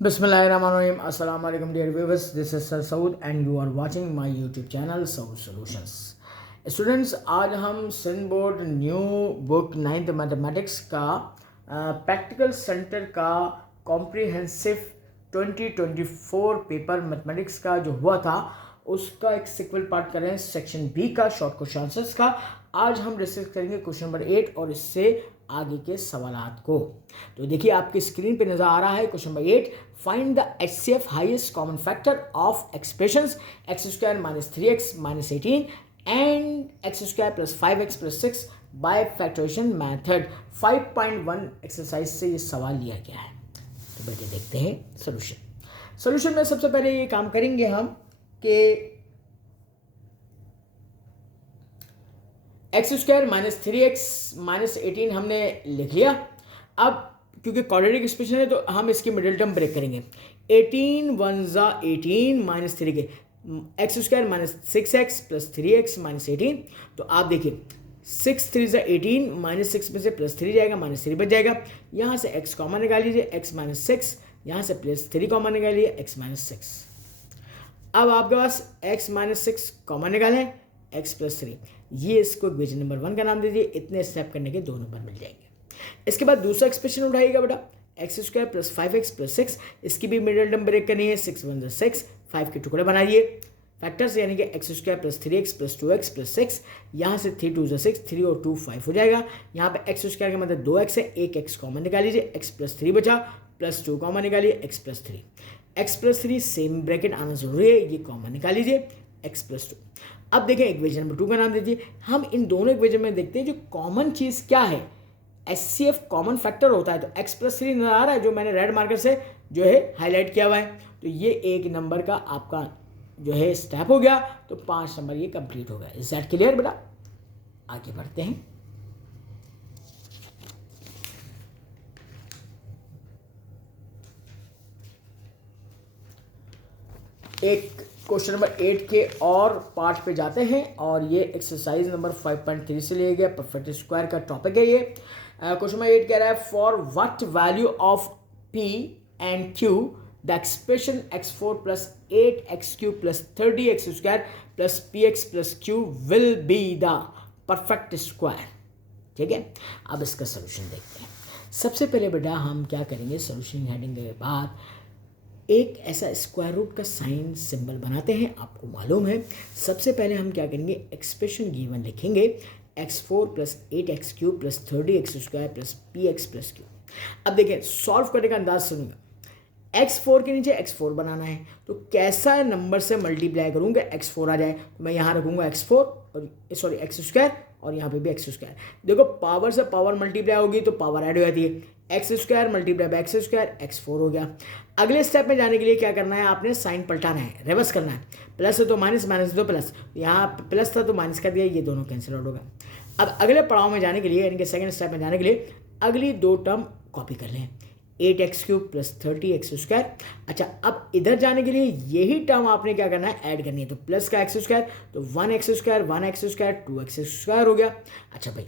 Bismillahirrahmanirrahim. Assalamu alaikum dear viewers. This is Sir Saud and you are watching my YouTube channel Saud Solutions. Students, आज हम Sindh board new book 9th mathematics का practical centre का comprehensive 2024 paper mathematics का जो हुआ था उसका एक सिक्वल पार्ट कर रहे हैं सेक्शन बी का शॉर्ट क्वेश्चन आंसर्स का। आज हम डिस्कस करेंगे क्वेश्चन नंबर 8 और इससे आगे के सवालात को। तो देखिए आपकी स्क्रीन पे नजर आ रहा है question number 8, find the HCF highest common factor of expressions x square minus 3x minus 18 and x square plus 5x plus 6 by factorization method. 5.1 exercise से ये सवाल लिया गया है। तो बेटे देखते हैं सोल्यूशन में सबसे पहले ये काम करेंगे हम कि x square minus 3x minus 18 हमने लिख लिया। अब क्योंकि क्वाड्रेटिक एक्सप्रेशन है तो हम इसकी मिडिल टर्म ब्रेक करेंगे। 18 1 जा 18 माइनस 3 के x square minus 6x plus 3x minus 18। तो आप देखिए 6 3 जा 18 माइनस 6 में से प्लस 3 जाएगा, माइनस 3 बच जाएगा। यहाँ से x कॉमन निकाल लीजिए, x माइनस 6, यहाँ से प्लस 3 कॉमन निकाल लीजिए, x माइनस 6। अब आपके पास x माइनस 6 कॉमन निकालें, x प्लस 3, ये इसको इक्वेशन नंबर 1 का नाम दीजिए। इतने स्टेप करने के 2 नंबर मिल जाएंगे। इसके बाद दूसरा एक्सप्रेशन उठाइएगा बेटा, x square plus 5x plus 6, इसकी भी मिडिल टर्म ब्रेक करनी है। 6 1 6, 5 के टुकड़े बनाइए फैक्टर्स, यानी कि x square plus 3x plus 2x plus 6, यहाँ से 3 2 6, 3 और 2 5 हो जाएगा। यहाँ पे एक्स स्क्वायर का मतलब 2x है, एक x कॉमन निकाल लीजिए, x प्लस 3 बचा, प्लस 2 कॉमन निकालिए, x plus 3, x plus 3 same bracket आना जरूरी है, ये कॉमन निकाल लीजिए, x प्लस 2। अब देखें इक्वेशन नंबर 2 का नाम दीजिए। हम इन दोनों इक्वेशन में देखते हैं जो कॉमन चीज़ क्या है। HCF कॉमन फैक्टर होता है, तो x प्लस 3 नजर आ रहा है जो मैंने रेड मार्कर से जो है हाईलाइट किया हुआ है। तो ये एक नंबर का आपका जो है स्टेप हो गया, तो 5 नंबर ये कंप्लीट हो गया। इज दैट क्लियर बेटा? आगे बढ़ते हैं। एक क्वेश्चन नंबर 8 के और पार्ट पे जाते हैं और ये एक्सरसाइज नंबर 5.3 से लिया गया परफेक्ट स्क्वायर का टॉपिक है। ये क्वेश्चन नंबर 8 कह रहा है for what value of P and Q the expression x4 plus 8x3 plus 30x square plus px plus q will be the perfect square. ठीक है, अब इसका सोल्यूशन देखते हैं। सबसे पहले बेटा हम क्या करेंगे, सोल्यूशन हेडिंग के बाद एक ऐसा स्क्वायर रूट का साइन सिंबल बनाते हैं। आपको मालूम है सबसे पहले हम क्या करेंगे, एक्सप्रेशन गिवन लिखेंगे x4 plus 8x3 plus 30x square plus px plus q। अब देखिए सॉल्व करने का अंदाज सुनूंगा, x4 के नीचे x4 बनाना है, तो कैसा नंबर से मल्टीप्लाई करूंगा x4 आ जाए। तो मैं यहाँ रखूंगा x4 और सॉरी x स्क्वायर और यहाँ पे भी x स्क्वायर। देखो पावर से पावर मल्टीप्लाई होगी तो पावर ऐड हो जाती है, x square multiply by x square, x4 हो गया। अगले स्टेप में जाने के लिए क्या करना है, आपने साइन पलटाना है, रिवर्स करना है। प्लस है तो माइनस, माइनस तो प्लस, यहाँ प्लस था तो माइनस कर दिया, ये दोनों कैंसिल आउट होगा। अब अगले पड़ाव में जाने के लिए यानी कि सेकंड स्टेप में जाने के लिए अगली 2 टर्म कॉपी कर लें, 8x3 प्लस 30x स्क्वायर। अच्छा, अब इधर जाने के लिए यही टर्म आपने क्या करना है, ऐड करनी है। तो प्लस का एक्स स्क्वायर तो 1x square 1x square 2x square हो गया। अच्छा भाई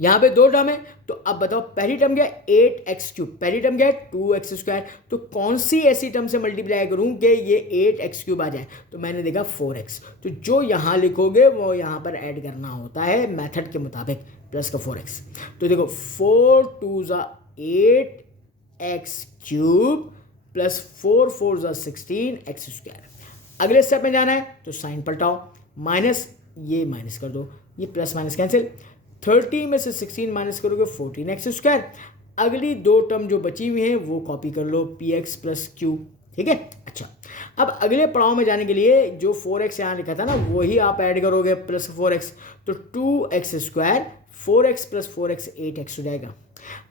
यहाँ पे 2 टर्म है, तो अब बताओ पहली टर्म क्या है 8x3, पहली टर्म क्या है 2x स्क्वायर। तो कौन सी ऐसी टर्म से मल्टीप्लाई करूँ कि ये 8x3 आ जाए, तो मैंने देखा 4x। तो जो यहाँ लिखोगे वो यहाँ पर ऐड करना होता है मेथड के मुताबिक, प्लस का 4x। तो देखो 4 2 जा 8x3 प्लस 4 4 जा 16x स्क्वायर। अगले स्टेप में जाना है तो साइन पलटाओ, माइनस ये माइनस कर दो, ये प्लस माइनस कैंसिल। 30 में से 16 माइनस करोगे 14x स्क्वायर। अगली 2 टर्म जो बची हुई हैं वो कॉपी कर लो, px प्लस q। ठीक है। अच्छा, अब अगले पड़ाव में जाने के लिए जो 4x यहाँ लिखा था ना वही आप ऐड करोगे, प्लस 4x, तो 2x square 4x plus 4x 8x हो जाएगा।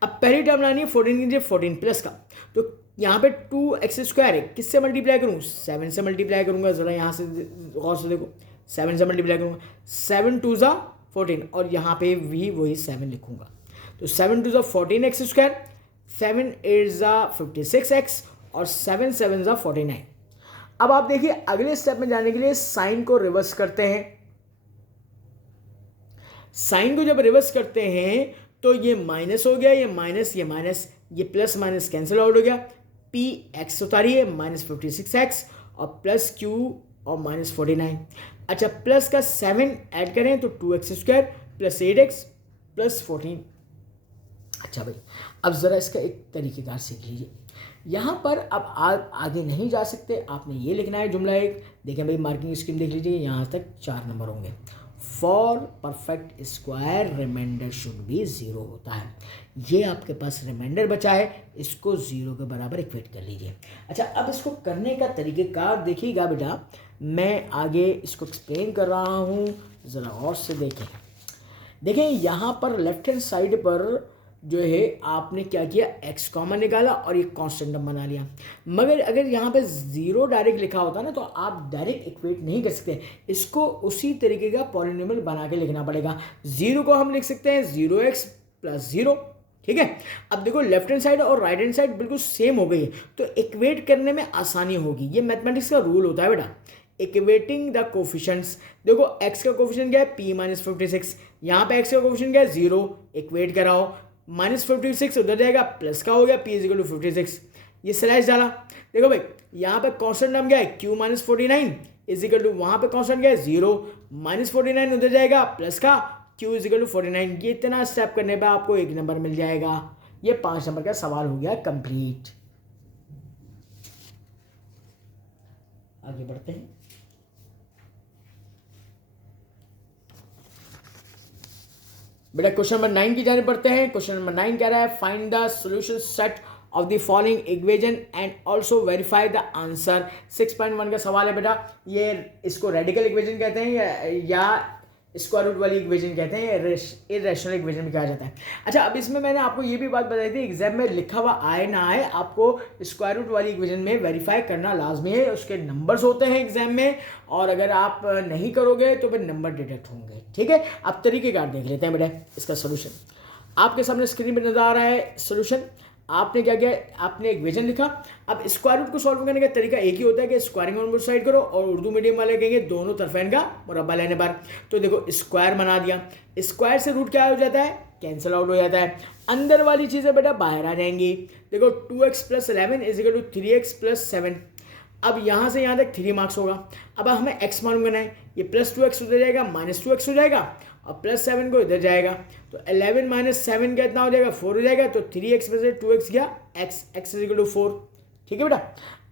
अब पहली टर्म लानी है 14 कीजिए, 14 प्लस का, तो यहाँ पे 2x स्क्वायर है, किससे मल्टीप्लाई करूँ, 7 से मल्टीप्लाई करूँगा। ज़रा यहाँ से गौर से देखो, 7 से मल्टीप्लाई करूँगा, 7 2 जा 14 और यहाँ पे भी वही 7 लिखूंगा। तो 7 2 जा 14x स्क्वायर, 7 8 जा 56x और 7 7 जा 49। अब आप देखिए अगले स्टेप में जाने के लिए साइन को रिवर्स करते हैं। साइन को जब रिवर्स करते हैं तो ये माइनस हो गया, ये माइनस, ये माइनस, ये प्लस माइनस कैंसिल आउट हो गया। पी एक्स उतारिए -56x और प्लस क्यू और -49। अच्छा प्लस का 7 ऐड करें तो 2x² प्लस 8x प्लस 14। अच्छा भाई अब ज़रा इसका एक तरीक़ेकार सीख लीजिए। यहाँ पर अब आप आगे नहीं जा सकते, आपने ये लिखना है जुमला एक। देखें भाई मार्किंग स्कीम देख लीजिए, यहाँ तक 4 नंबर होंगे। For perfect square reminder should be 0 होता है। ये आपके पास रिमाइंडर बचा है, इसको 0 के बराबर इक्वेट कर लीजिए। अच्छा अब इसको करने का तरीक़ेकार देखिएगा बेटा, मैं आगे इसको एक्सप्लेन कर रहा हूँ, ज़रा और से देखें। देखें यहाँ पर लेफ्ट हैंड साइड पर जो है आपने क्या किया, x कॉमन निकाला और ये कांस्टेंट टर्म बना लिया। मगर अगर यहाँ पे 0 डायरेक्ट लिखा होता ना तो आप डायरेक्ट इक्वेट नहीं कर सकते, इसको उसी तरीके का पॉलिनोमियल बना के लिखना पड़ेगा। 0 को हम लिख सकते हैं 0x प्लस 0, ठीक है। अब देखो लेफ्ट हैंड साइड और राइट हैंड साइड बिल्कुल सेम हो गई है, तो इक्वेट करने में आसानी होगी। ये मैथमेटिक्स का रूल होता है बेटा, इक्वेटिंग द कोफिशिएंट्स। देखो x का कोफिशिएंट क्या है, p -56, यहाँ पे x का कोफिशिएंट क्या है 0, इक्वेट कराओ, -56 उधर जाएगा, प्लस का हो गया p = 56, ये स्लैश डाला। देखो भाई यहाँ पे कांस्टेंट नाम क्या है, q -49 = वहाँ पे कांस्टेंट क्या है 0, -49 उधर जाएगा, प्लस का q = 49। ये इतना स्टेप करने पे आपको 1 नंबर मिल जाएगा। ये 5 नंबर का सवाल हो गया कंप्लीट। आगे बढ़ते हैं। बेटा क्वेश्चन नंबर 9 की जानिब बढ़ते हैं। क्वेश्चन नंबर 9 कह रहा है find the solution set of the following equation and also verify the answer. 6.1 का सवाल है बेटा। ये इसको रेडिकल इक्वेशन कहते हैं या स्क्वायर रूट वाली इक्वेशन कहते हैं, इरेशनल इक्वेशन भी कहा जाता है। अच्छा अब इसमें मैंने आपको ये भी बात बताई थी, एग्जाम में लिखा हुआ आए ना आए आपको स्क्वायर रूट वाली इक्वेशन में वेरीफाई करना लाजमी है, उसके नंबर्स होते हैं एग्जाम में, और अगर आप नहीं करोगे तो फिर नंबर डिडक्ट होंगे, ठीक है। अब तरीक़ेकार देख लेते हैं बेटा इसका सोल्यूशन। आपके सामने स्क्रीन पर नजर आ रहा है सोल्यूशन। आपने क्या किया, आपने इक्वेशन लिखा। अब स्क्वायर रूट को सॉल्व करने का तरीका एक ही होता है कि स्क्वायरिंग ऑन बोथ साइड करो, और उर्दू मीडियम वाले कहेंगे दोनों तरफेन का मुरब्बा लेने पर। तो देखो स्क्वायर बना दिया, स्क्वायर से रूट क्या हो जाता है, कैंसिल आउट हो जाता है, अंदर वाली चीज़ें बेटा बाहर आ जाएंगी। देखो 2x + 11 = 3x + 7। अब यहाँ से यहाँ तक 3 मार्क्स होगा। अब हमें x मालूम करना है, ये +2x उधर जाएगा, -2x हो जाएगा, और +7 को इधर जाएगा, तो 11 - 7 कितना हो जाएगा, 4 हो जाएगा। तो 3x में से 2x गया, x = 4, ठीक है बेटा।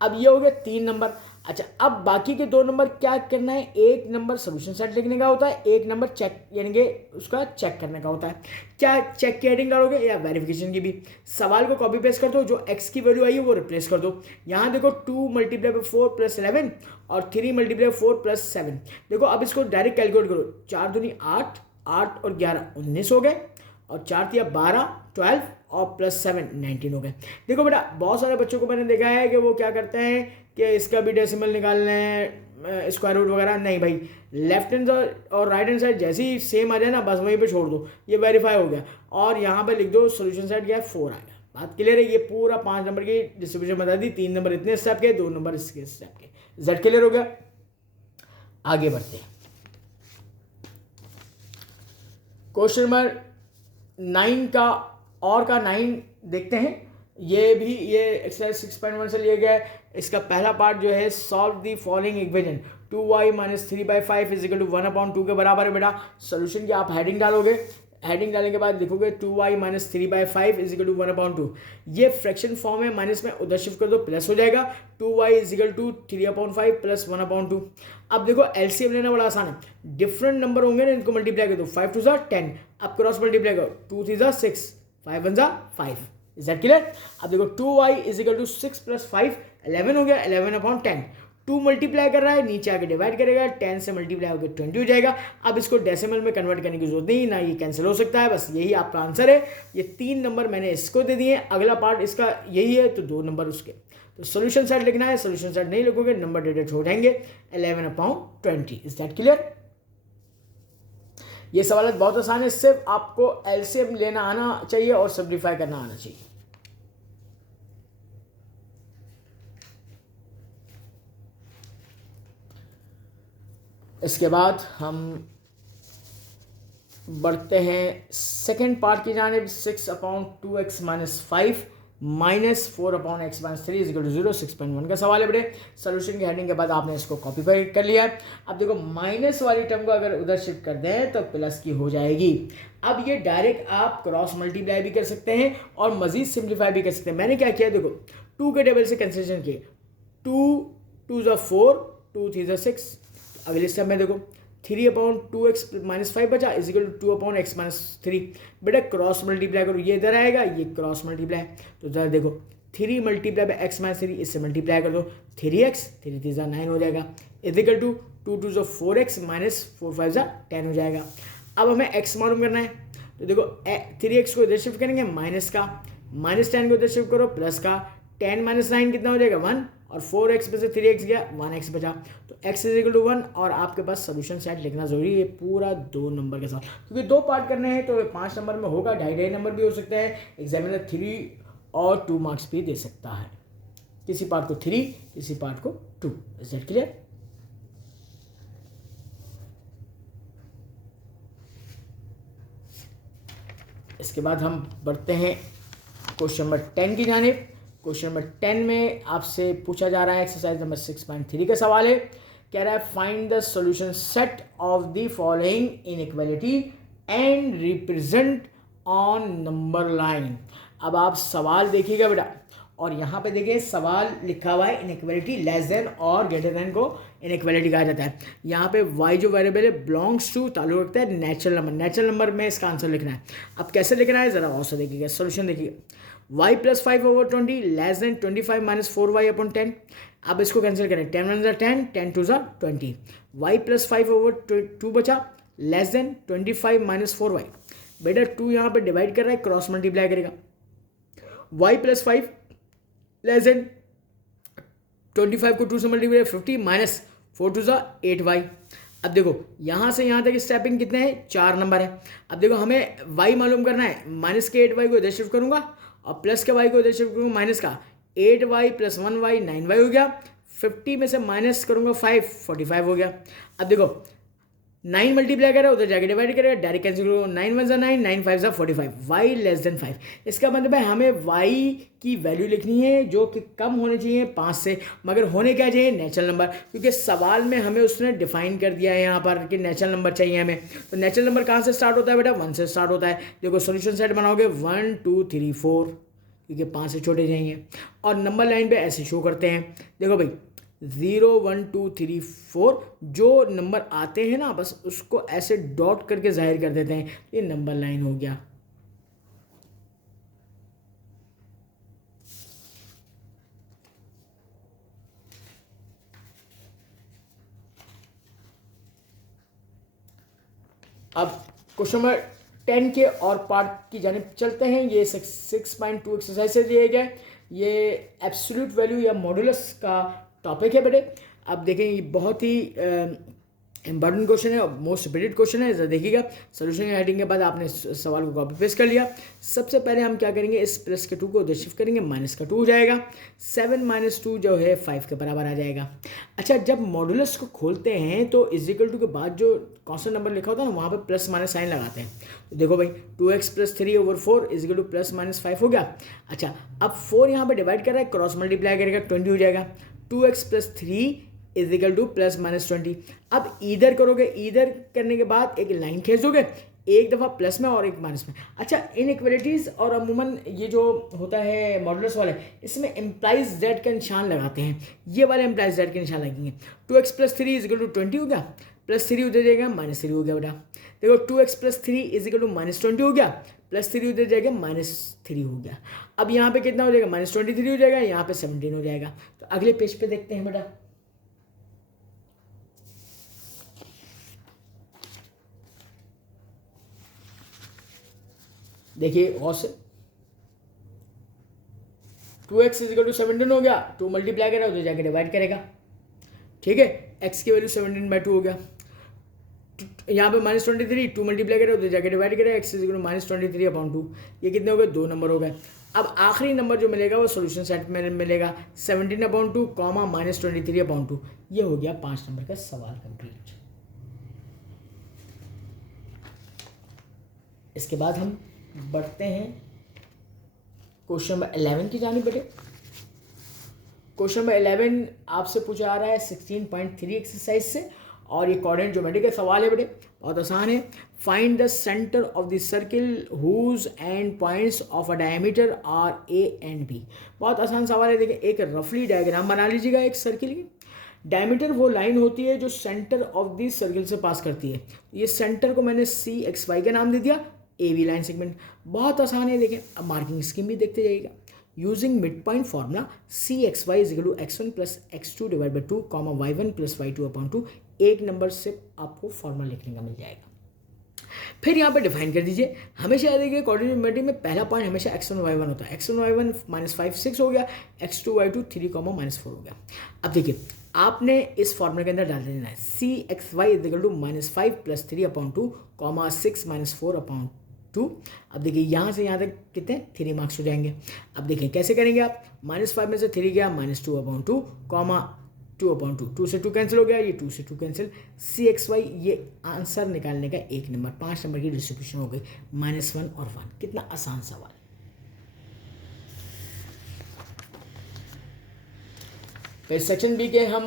अब ये हो गया 3 नंबर। अच्छा अब बाकी के 2 नंबर क्या करना है, एक नंबर सोल्यूशन सेट लिखने का होता है, एक नंबर चेक यानी कि उसका चेक करने का होता है। क्या चेक की हेडिंग डालोगे या वेरिफिकेशन की भी। सवाल को कॉपी पेस्ट कर दो, जो x की वैल्यू आई है वो रिप्लेस कर दो। यहाँ देखो 2 × 4 + 11 और 3 × 4 + 7। देखो अब इसको डायरेक्ट कैलकुलेट करो, 4 दूनी 8, 8 और 11 19 हो गए, और 4 × 12 12 और +7 19 हो गए। देखो बेटा बहुत सारे बच्चों को मैंने देखा है कि वो क्या करते हैं कि इसका भी डेसिमल निकालना है, स्क्वायर रूट वगैरह नहीं भाई। लेफ्ट हैंड और राइट हैंड साइड जैसे ही सेम आ जाए ना, बस वहीं पे छोड़ दो, ये वेरीफाई हो गया। और यहाँ पे लिख दो सोल्यूशन सेट क्या है, 4 आ गया। बात क्लियर है। ये पूरा 5 नंबर की डिस्ट्रीब्यूशन बता दी, 3 नंबर इतने स्टेप के, 2 नंबर इसके स्टेप के। जेड क्लियर हो गया। आगे बढ़ते हैं। क्वेश्चन नंबर 9 का 9 देखते हैं। ये भी ये एक्सरसाइज 6.1 से लिया गया है। इसका पहला पार्ट जो है solve the following equation, 2y - 3/5 = 1/2 के बराबर है बेटा। सोल्यूशन की आप हेडिंग डालोगे, हेडिंग डालने के बाद लिखोगे 2y - 3/5 = 1/2। ये फ्रैक्शन फॉर्म है, माइनस में उधर शिफ्ट कर दो, प्लस हो जाएगा। 2y = 3/5 + 1/2। अब देखो एलसीएम लेना बड़ा आसान है, डिफरेंट नंबर होंगे ना, इनको मल्टीप्लाई कर दो, 5 × 2 = 10। अब क्रॉस मल्टीप्लाई करो, 2 × 3 = 6, 5 × 1 = 5। Is that clear. अब देखो 2y = 6 + 5 11 हो गया, 11/10। 2 मल्टीप्लाई कर रहा है, नीचे आके डिवाइड करेगा, 10 से मल्टीप्लाई होकर 20 हो जाएगा। अब इसको डेसिमल में कन्वर्ट करने की जरूरत नहीं ना, ये कैंसिल हो सकता है, बस यही आपका आंसर है। ये 3 नंबर मैंने इसको दे दिए, अगला पार्ट इसका यही है, तो 2 नंबर उसके। तो सोल्यूशन सेट लिखना है, सोल्यूशन सेट नहीं लिखोगे नंबर डिडक्ट हो जाएंगे, 11/20। Is that clear. ये सवाल बहुत आसान है, सिर्फ आपको एलसीएम लेना आना चाहिए और सिंप्लीफाई करना आना चाहिए। इसके बाद हम बढ़ते हैं सेकेंड पार्ट की जानिब। 6/2x - 5 -4/x-3 इक्वल टू 0, 6.1 का सवाल है बेटे। सोल्यूशन की हेडिंग के बाद आपने इसको कॉपी कर लिया है। अब देखो माइनस वाली टर्म को अगर उधर शिफ्ट कर दें तो प्लस की हो जाएगी। अब ये डायरेक्ट आप क्रॉस मल्टीप्लाई भी कर सकते हैं और मजीद सिंप्लीफाई भी कर सकते हैं। मैंने क्या किया, देखो 2 के टेबल से कैंसिलेशन किए, 2 2 ज़ा 4, 2 3 ज़ा 6। अगले स्टेप में देखो 3/2x-5 बचा इज इक्वल टू 2/x-3। बेटा क्रॉस मल्टीप्लाई करो, ये इधर आएगा, ये क्रॉस मल्टीप्लाई, तो इधर देखो 3 मल्टीप्लाई बाई x-3, इससे मल्टीप्लाई कर दो 3x, 3 3 ज़ा 9 हो जाएगा इज इक्वल टू 2 2 ज़ा 4x -4 5 ज़ा 10 हो जाएगा। अब हमें x मालूम करना है, तो देखो 3x को इधर शिफ्ट करेंगे माइनस का, -10 को इधर शिफ्ट करो प्लस का, 10 - 9 कितना हो जाएगा 1, और 4x में से 3x गया 1x बचा, तो x इज इक्वल टू 1। और आपके पास सोल्यूशन सेट लिखना जरूरी है पूरा 2 नंबर के साथ, क्योंकि 2 पार्ट करने हैं तो 5 नंबर में होगा, 2.5 नंबर भी हो सकता है। एग्जामिनर 3 और 2 मार्क्स भी दे सकता है, किसी पार्ट को 3 किसी पार्ट को 2। Is that clear? इसके बाद हम बढ़ते हैं क्वेश्चन नंबर 10 की जानिब। क्वेश्चन नंबर 10 में आपसे पूछा जा रहा है, एक्सरसाइज नंबर 6.3 का सवाल है। कह रहा है find the solution set of the following inequality and represent on number line. अब आप सवाल देखिएगा बेटा, और यहाँ पे देखिए सवाल लिखा हुआ है इनइक्वालिटी लेस देन और ग्रेटर देन को इनइक्वालिटी कहा जाता है। यहाँ पे y जो वेरिएबल है बिलोंग्स टू ताल्लुक रखता है नेचुरल नंबर, नेचुरल नंबर में इसका आंसर लिखना है। अब कैसे लिखना है ज़रा और से देखिएगा, सोल्यूशन देखिएगा, y + 5/20 लेस देन 25 - 4y/10। अब इसको कैंसिल करें, 10 1 = 10, 10 2 = 20, y + 5/2 बचा लेस देन 25 - 4y। बेटा 2 यहाँ पे डिवाइड कर रहा है, क्रॉस मल्टीप्लाई करेगा, y + 5 लेस देन 25 को 2 से मल्टीप्लाई 50 माइनस 4 2 ज़ा 8y। अब देखो यहाँ से यहाँ तक स्टेपिंग कितने हैं, 4 नंबर है। अब देखो हमें y मालूम करना है, माइनस के 8y को इधर शिफ्ट करूँगा और प्लस के y को इधर शिफ्ट करूँगा, माइनस का 8y + 1y 9y हो गया, 50 में से माइनस करूँगा 5 45 हो गया। अब देखो 9 मल्टीप्लाई करें उधर जाके डिवाइड करेगा, डायरेक्ट कैंसिल करो, 9 1 = 9, 9 5 = 45, y लेस देन 5। इसका मतलब है हमें y की वैल्यू लिखनी है जो कि कम होनी चाहिए 5 से, मगर होने क्या चाहिए नेचुरल नंबर, क्योंकि सवाल में हमें उसने डिफाइन कर दिया है यहाँ पर कि नेचुरल नंबर चाहिए हमें। तो नेचुरल नंबर कहाँ से स्टार्ट होता है बेटा, 1 से स्टार्ट होता है। देखो सोल्यूशन सेट बनाओगे 1 2 3 4, क्योंकि 5 से छोटे चाहिए, और नंबर लाइन पे ऐसे शो करते हैं। देखो भाई 0 1 2 3 4 जो नंबर आते हैं ना बस उसको ऐसे डॉट करके जाहिर कर देते हैं, ये नंबर लाइन हो गया। अब क्वेश्चन नंबर 10 के और पार्ट की जानिब चलते हैं। ये 6.2 एक्सरसाइज से दिए गए, ये एब्सोल्यूट वैल्यू या मॉडुलस का टॉपिक है बेटे। अब देखें ये बहुत ही इंपॉर्टेंट क्वेश्चन है और मोस्ट रिपीटेड क्वेश्चन है, जरा देखिएगा। सोल्यूशन की हेडिंग के बाद आपने सवाल को कॉपी पेस्ट कर लिया। सबसे पहले हम क्या करेंगे, इस प्लस के 2 को उधर शिफ्ट करेंगे, माइनस का 2 हो जाएगा, 7 - 2 जो है 5 के बराबर आ जाएगा। अच्छा जब मॉडुलस को खोलते हैं तो इज इक्वल टू के बाद जो कांस्टेंट नंबर लिखा होता है ना वहाँ पर प्लस माइनस साइन लगाते हैं। तो देखो भाई 2x + 3/4 इज इक्वल टू + - 5 हो गया। अच्छा अब 4 यहाँ पर डिवाइड कर रहा है, क्रॉस मल्टीप्लाई करेगा 20 हो जाएगा, 2x + 3 इज इक्वल टू + -20। अब इधर करोगे, इधर करने के बाद एक लाइन खींच दोगे, एक दफ़ा प्लस में और एक माइनस में। अच्छा इनइक्वालिटीज़ और अमूमन ये जो होता है मॉडुलस वाले, इसमें इम्प्लाइज जेड का निशान लगाते हैं, ये वाले इम्प्लाइज जेड के निशान लगेंगे। 2x + 3 इज इक्वल टू 20 हो गया, +3 उधर जाएगा -3 हो गया बेटा। देखो 2x + 3 इज इक्वल टू -20 हो गया, +3 उधर जाएगा -3 हो गया। अब यहाँ पे कितना हो जाएगा, -23 हो जाएगा, यहाँ पे 17 हो जाएगा। तो अगले पेज पे देखते हैं बेटा। देखिए और से 2x इज इक्वल टू 17 हो गया, 2 मल्टीप्लाई करेगा उधर जाके डिवाइड करेगा, ठीक है। x की वैल्यू 17/2 हो गया, यहाँ पे -23, 2 मल्टीप्लाई करेगा उधर जाके डिवाइड करेगा, x इज इक्वल टू -23/2। ये कितने हो गए, 2 नंबर हो गए। अब आखिरी नंबर जो मिलेगा वो सोल्यूशन सेट में मिलेगा 17/2, -23/2। ये हो गया 5 नंबर का सवाल कंप्लीट। इसके बाद हम बढ़ते हैं क्वेश्चन नंबर 11 की जानी बेटे। क्वेश्चन नंबर 11 आपसे पूछा जा रहा है 16.3 एक्सरसाइज से, और ये कोऑर्डिनेट ज्योमेट्री का सवाल है बेटे, बहुत आसान है। Find the centre of the circle whose end points of a diameter are A and B. बहुत आसान सवाल है। देखिए, एक रफली डायग्राम बना लीजिएगा एक सर्किल की। डायमीटर वो लाइन होती है जो सेंटर ऑफ द सर्किल से पास करती है। ये सेंटर को मैंने सी एक्स वाई का नाम दे दिया, ए बी लाइन सेगमेंट। बहुत आसान है। देखिए, अब मार्किंग स्कीम भी देखते जाइएगा। Using mid point formula C X Y is equal to X one plus X two divide by two comma Y one plus Y two upon two, एक नंबर से आपको फॉर्मूला लिखने का मिल जाएगा। फिर यहाँ पे डिफाइन कर दीजिए। हमेशा याद रखिए कोऑर्डिनेट ज्योमेट्री में पहला पॉइंट हमेशा x1 y1 होता है। x1 y1 -5 6 हो गया, x2 y2 3 -4 हो गया। अब देखिए, आपने इस फॉर्मूले के अंदर डाल देना है C X Y is equal to -5 + 3 upon 2 comma 6 -4 upon 2। अब देखिए, यहाँ से यहाँ तक कितने 3 मार्क्स हो जाएंगे। अब देखिए कैसे करेंगे आप। -5 में से 3 गया, -2 अपॉन 2 कॉमा 2 अपॉन 2, 2 से 2 कैंसिल हो गया, ये 2 से 2 कैंसिल। सी एक्स वाई ये आंसर निकालने का एक नंबर, 5 नंबर की डिस्ट्रीब्यूशन हो गई, -1 और 1। कितना आसान सवाल। फिर सेक्शन बी के हम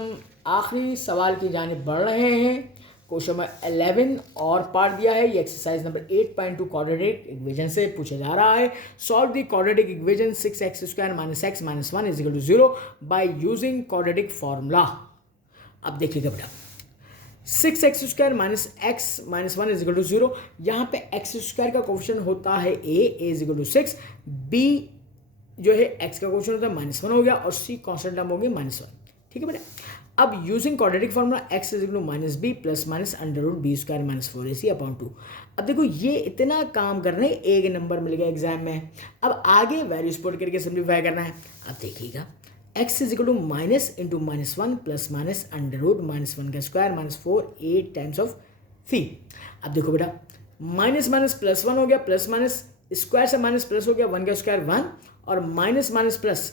आखिरी सवाल की जानिब बढ़ रहे हैं। क्वेश्चन नंबर 11 और पार्ट दिया है, ये एक्सरसाइज नंबर 8.2 क्वाड्रेटिक इक्वेशन से पूछा जा रहा है। Solve the quadratic equation 6x² - x - 1 is equal to 0 by using quadratic formula. अब देखिएगा बेटा, 6x² - x - 1 is equal to 0। यहाँ पे x² का क्वेश्चन होता है a is equal to 6, b जो है x का क्वेश्चन होता है -1 हो गया, और c कॉन्स्टेंट टर्म हो गई -1। ठीक है बेटा। अब using quadratic formula x is equal to -b plus minus √b² - 4ac upon 2। अब देखो, ये इतना काम करने एक नंबर मिल गया एग्जाम में। अब आगे वैल्यूज पुट करके सिंप्लीफाई करना है। अब देखिएगा, x is equal to minus into -1 plus minus √-1 का स्क्वायर -4 8 टाइम्स ऑफ 3। अब देखो बेटा, माइनस माइनस प्लस 1 हो गया, प्लस माइनस स्क्वायर से माइनस प्लस हो गया, 1 का स्क्वायर 1, और माइनस माइनस प्लस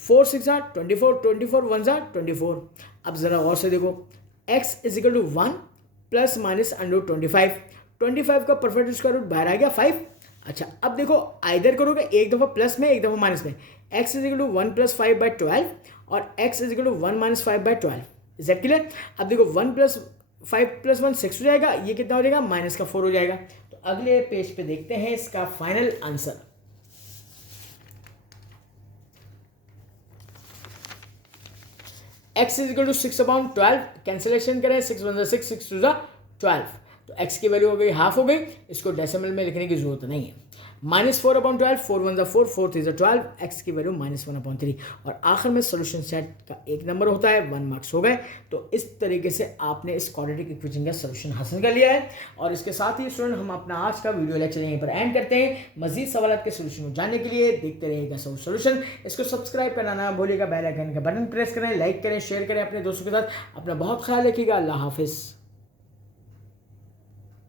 4 6 24 24 1 24। अब जरा और से देखो, x is equal to 1 plus minus √25, 25 का परफेक्ट स्क्वायर रूट बाहर आ गया 5। अच्छा, अब देखो आइदर करोगे, एक दफ़ा प्लस में एक दफ़ा माइनस में। x इज इक्वल टू 1 + 5/12 और x is equal to 1 - 5/12। Is that clear. अब देखो, 1 + 5 + 1 6 हो जाएगा, ये कितना हो जाएगा -4 हो जाएगा। तो अगले पेज पे देखते हैं इसका final answer. x is equal to 6/12, cancellation करें, 6 × 1 6 6 2 12। तो x की वैल्यू हो गई हाफ हो गई, इसको डेसिमल में लिखने की जरूरत नहीं है। -4/12, 4 1 4 4 3 12, x की वैल्यू -1/3। और आखिर में सोल्यूशन सेट का एक नंबर होता है, 1 मार्क्स हो गए। तो इस तरीके से आपने इस क्वाड्रेटिक इक्वेशन का सोल्यूशन हासिल कर लिया है। और इसके साथ ही स्टूडेंट, हम अपना आज का वीडियो लेक्चर यहीं पर एंड करते हैं। मजीद सवाल के सोल्यूशन को जानने के लिए देखते रहिएगा सोल्यूशन। इसको सब्सक्राइब करना ना भूलिएगा, बेल आइकन का बटन प्रेस करें, लाइक करें, शेयर करें अपने दोस्तों के साथ। अपना बहुत ख्याल रखिएगा। अल्लाह हाफिज़।